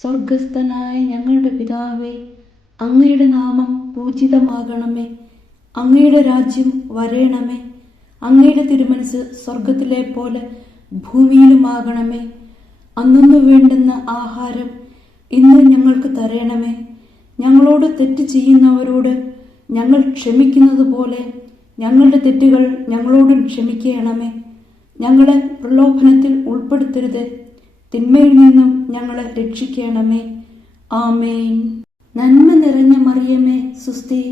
സ്വർഗസ്ഥനായ ഞങ്ങളുടെ പിതാവേ, അങ്ങയുടെ നാമം പൂജിതമാകണമേ. അങ്ങയുടെ രാജ്യം വരേണമേ. അങ്ങയുടെ തിരുമനസ് സ്വർഗത്തിലെ പോലെ ഭൂമിയിലുമാകണമേ. അന്നു വേണ്ടുന്ന ആഹാരം ഇന്ന് ഞങ്ങൾക്ക് തരണമേ. ഞങ്ങളോട് തെറ്റ് ചെയ്യുന്നവരോട് ഞങ്ങൾ ക്ഷമിക്കുന്നത് പോലെ ഞങ്ങളുടെ തെറ്റുകൾ ഞങ്ങളോടും ക്ഷമിക്കണമേ. ഞങ്ങളെ പ്രലോഭനത്തിൽ ഉൾപ്പെടുത്തരുത്, തിന്മയിൽ നിന്നും ഞങ്ങളെ രക്ഷിക്കണമേ. ആമേൻ. നന്മ നിറഞ്ഞ മറിയമേ, സുസ്തി,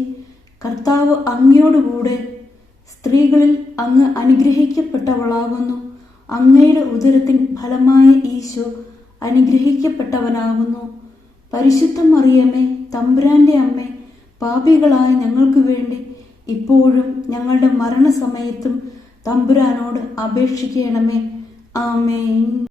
കർത്താവ് അങ്ങയോടുകൂടെ സ്ത്രീകളിൽ അങ്ങ് അനുഗ്രഹിക്കപ്പെട്ടവളാകുന്നു. അങ്ങയുടെ ഉദരത്തിൻ ഫലമായ ഈശോ അനുഗ്രഹിക്കപ്പെട്ടവനാകുന്നു. പരിശുദ്ധ മറിയമേ, തമ്പുരാന്റെ അമ്മേ, പാപികളായ ഞങ്ങൾക്ക് വേണ്ടി ഇപ്പോഴും ഞങ്ങളുടെ മരണസമയത്തും തമ്പുരാനോട് അപേക്ഷിക്കണമേ. ആമേൻ.